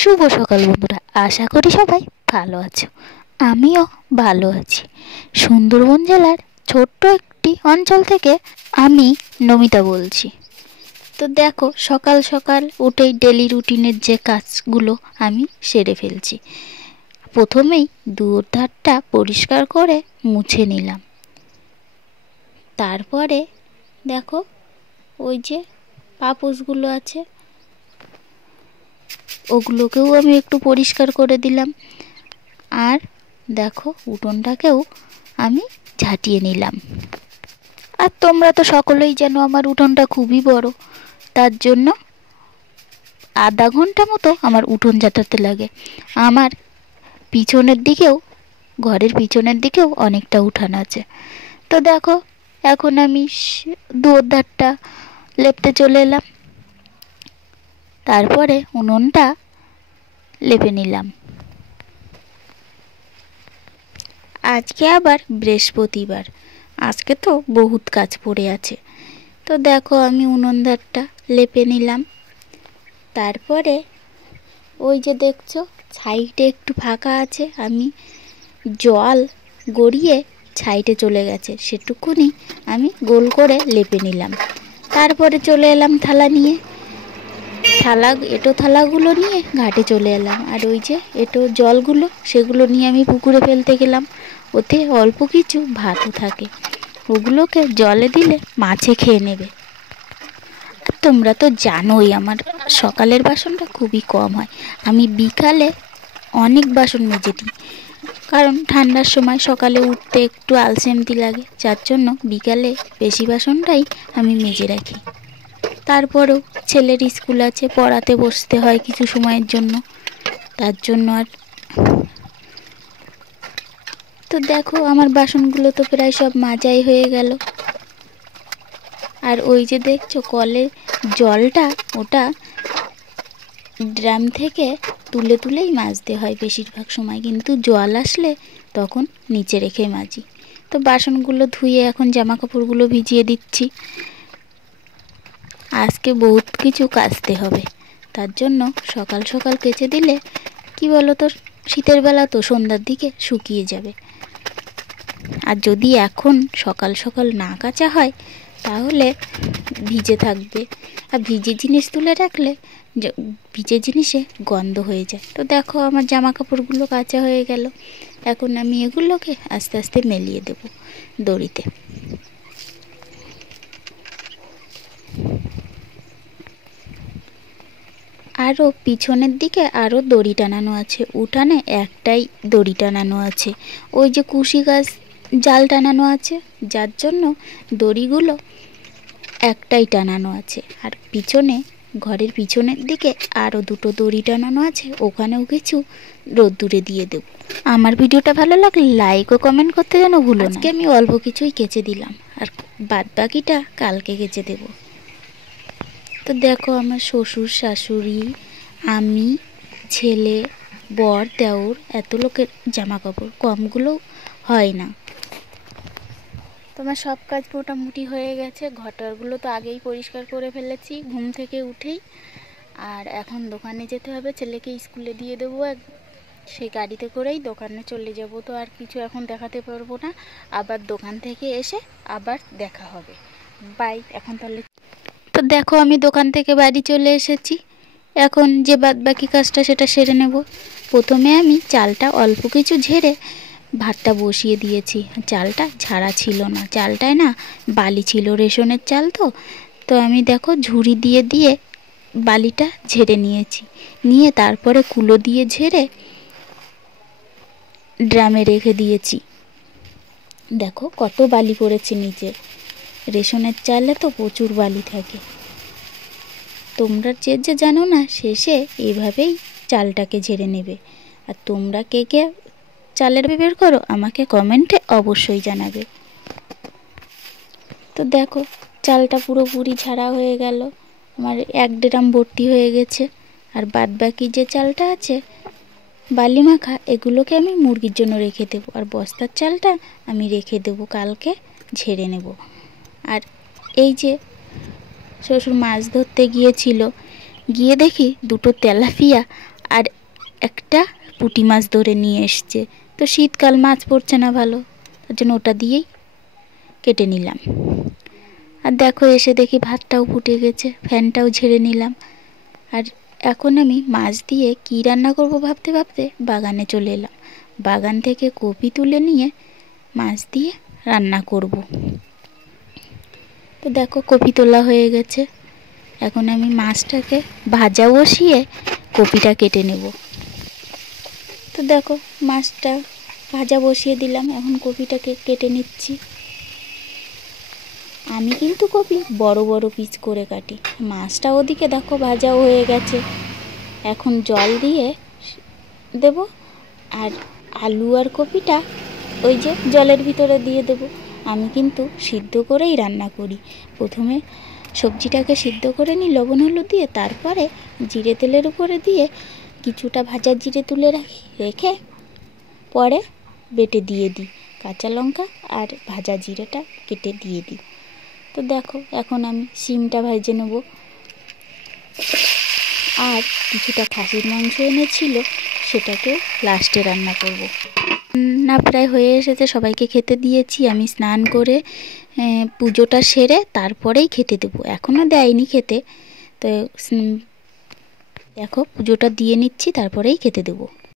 শুভ সকাল বন্ধুরা, আশা করি সবাই ভালো আছো। আমিও ভালো আছি। সুন্দরবন জেলার ছোট্ট একটি অঞ্চল থেকে আমি নমিতা বলছি। তো দেখো, সকাল সকাল উঠেই ডেলি রুটিনের যে কাজগুলো আমি সেরে ফেলছি। প্রথমেই দুয়োর ধারটা পরিষ্কার করে মুছে নিলাম। তারপরে দেখো, ওই যে পাপোশগুলো আছে ওগুলোকেও আমি একটু পরিষ্কার করে দিলাম। আর দেখো, উঠোনটাকেও আমি ঝাঁটিয়ে নিলাম। আর তোমরা তো সকলেই জানো আমার উঠোনটা খুবই বড়, তার জন্য আধা ঘন্টা মতো আমার উঠোন ঝাঁটাতে লাগে। আমার পিছনের দিকেও, ঘরের পিছনের দিকেও অনেকটা উঠান আছে। তো দেখো, এখন আমি দুয়োর ধারটা লেপতে চলে এলাম। তারপরে উনুনটা লেপে নিলাম। আজকে আবার বৃহস্পতিবার, আজকে তো বহুত কাজ পড়ে আছে। তো দেখো, আমি উনুন ধারটা লেপে নিলাম। তারপরে ওই যে দেখছো সাইডে একটু ফাঁকা আছে, আমি জল গড়িয়ে সাইডে চলে গেছে, সেটুকুনি আমি গোল করে লেপে নিলাম। তারপরে চলে এলাম থালা নিয়ে, থালাগুলো নিয়ে ঘাটে চলে এলাম। আর ওই যে জলগুলো, সেগুলো নিয়ে আমি পুকুরে ফেলতে গেলাম। ওতে অল্প কিছু ভাতও থাকে, ওগুলোকে জলে দিলে মাছে খেয়ে নেবে। তোমরা তো জানোই আমার সকালের বাসনটা খুবই কম হয়, আমি বিকালে অনেক বাসন মেজে দিই। কারণ ঠান্ডার সময় সকালে উঠতে একটু আলসেমতি লাগে, যার জন্য বিকালে বেশি বাসনটাই আমি মেজে রাখি। তারপরেও ছেলের স্কুল আছে, পড়াতে বসতে হয় কিছু সময়ের জন্য, তার জন্য আর। তো দেখো, আমার বাসনগুলো তো প্রায় সব মাজাই হয়ে গেল। আর ওই যে দেখছো কলের জলটা, ওটা ড্রাম থেকে তুলে তুলেই মাজতে হয় বেশিরভাগ সময়, কিন্তু জল আসলে তখন নিচে রেখে মাজি। তো বাসনগুলো ধুয়ে এখন জামা কাপড়গুলো ভিজিয়ে দিচ্ছি। আজকে বহুত কিছু কাচতে হবে, তার জন্য সকাল সকাল কেচে দিলে কি বলো তো, শীতের বেলা তো সন্ধ্যার দিকে শুকিয়ে যাবে। আর যদি এখন সকাল সকাল না কাচা হয় তাহলে ভিজে থাকবে, আর ভিজে জিনিস তুলে রাখলে ভিজে জিনিসে গন্ধ হয়ে যায়। তো দেখো, আমার জামা কাপড়গুলো কাচা হয়ে গেল। এখন আমি এগুলোকে আস্তে আস্তে মেলিয়ে দেব দড়িতে। আরও পিছনের দিকে আরও দড়ি টানানো আছে, উঠানে একটাই দড়ি টানানো আছে। ওই যে কুশি গাছ জাল টানানো আছে, যার জন্য দড়িগুলো একটাই টানানো আছে। আর পিছনে, ঘরের পিছনের দিকে আরও দুটো দড়ি টানানো আছে, ওখানেও কিছু রোদ্দুরে দিয়ে দেব। আমার ভিডিওটা ভালো লাগলে লাইক ও কমেন্ট করতে যেন ভুলো না। আজকে আমি অল্প কিছুই কেচে দিলাম, আর বাদ বাকিটা কালকে কেচে দেব। তো দেখো, আমার শ্বশুর শাশুড়ি, আমি, ছেলে, বর, দেওর, এত লোকের জামা কাপড় কমগুলো হয় না। তোমার সব কাজ মোটামুটি হয়ে গেছে। ঘরটারগুলো তো আগেই পরিষ্কার করে ফেলেছি ঘুম থেকে উঠেই। আর এখন দোকানে যেতে হবে, ছেলেকে স্কুলে দিয়ে দেবো, সেই গাড়িতে করেই দোকানে চলে যাব। তো আর কিছু এখন দেখাতে পারবো না, আবার দোকান থেকে এসে আবার দেখা হবে। বাই এখন তাহলে। তো দেখো, আমি দোকান থেকে বাড়ি চলে এসেছি। এখন যে বাদ বাকি কাজটা সেটা সেরে নেব। প্রথমে আমি চালটা অল্প কিছু ঝেড়ে ভাতটা বসিয়ে দিয়েছি। চালটা ঝাড়া ছিল না, চালটায় না বালি ছিল, রেশনের চাল তো। তো আমি দেখো ঝুড়ি দিয়ে দিয়ে বালিটা ঝেড়ে নিয়েছি, নিয়ে তারপরে কুলো দিয়ে ঝেড়ে ড্রামে রেখে দিয়েছি। দেখো কত বালি পড়েছে নিচে, রেশনের চালে তো প্রচুর বালি থাকে। তোমরা যে জানো না, শেষে এইভাবেই চালটাকে ঝেড়ে নেবে। আর তোমরা কে কে চালের বের করো আমাকে কমেন্টে অবশ্যই জানাবে। তো দেখো, চালটা পুরোপুরি ঝাড়া হয়ে গেল, আমার 1 ড্রাম ভর্তি হয়ে গেছে। আর বাদ বাকি যে চালটা আছে বালি মাখা, এগুলোকে আমি মুরগির জন্য রেখে দেবো। আর বস্তার চালটা আমি রেখে দেবো, কালকে ঝেড়ে নেব। আর এই যে শ্বশুর মাছ ধরতে গিয়েছিল, গিয়ে দেখি দুটো তেলাপিয়া আর একটা পুঁটি মাছ ধরে নিয়ে এসছে। তো শীতকাল মাছ পড়ছে না ভালো, তার জন্য ওটা দিয়েই কেটে নিলাম। আর দেখো এসে দেখি ভাতটাও ফুটে গেছে, ফ্যানটাও ঝেড়ে নিলাম। আর এখন আমি মাছ দিয়ে কী রান্না করব ভাবতে ভাবতে বাগানে চলে এলাম। বাগান থেকে কপি তুলে নিয়ে মাছ দিয়ে রান্না করব। তো দেখো কপি তোলা হয়ে গেছে, এখন আমি মাছটাকে ভাজা বসিয়ে কপিটা কেটে নেব। তো দেখো মাছটা ভাজা বসিয়ে দিলাম, এখন কপিটাকে কেটে নিচ্ছি। আমি কিন্তু কপি বড় বড় পিস করে কাটি। মাছটা ওদিকে দেখো ভাজাও হয়ে গেছে, এখন জল দিয়ে দেব। আর আলু আর কপিটা ওই যে জলের ভিতরে দিয়ে দেব। আমি কিন্তু সিদ্ধ করেই রান্না করি। প্রথমে সবজিটাকে সিদ্ধ করে নিই লবণ হলুদ দিয়ে, তারপরে জিরে তেলের উপরে দিয়ে কিছুটা ভাজা জিরে তুলে রেখে পরে বেটে দিয়ে দিই, কাঁচা লঙ্কা আর ভাজা জিরেটা কেটে দিয়ে দিই। তো দেখো এখন আমি শিমটা ভেজে নেব। আর কিছুটা খাসির মাংস এনেছিল, সেটাকে লাস্টে রান্না করব। না প্রায় হয়ে এসেছে, সবাইকে খেতে দিয়েছি। আমি স্নান করে পুজোটা সেরে তারপরেই খেতে দেবো, এখনও দেয়নি খেতে। তো দেখো পুজোটা দিয়ে নিচ্ছি, তারপরেই খেতে দেবো।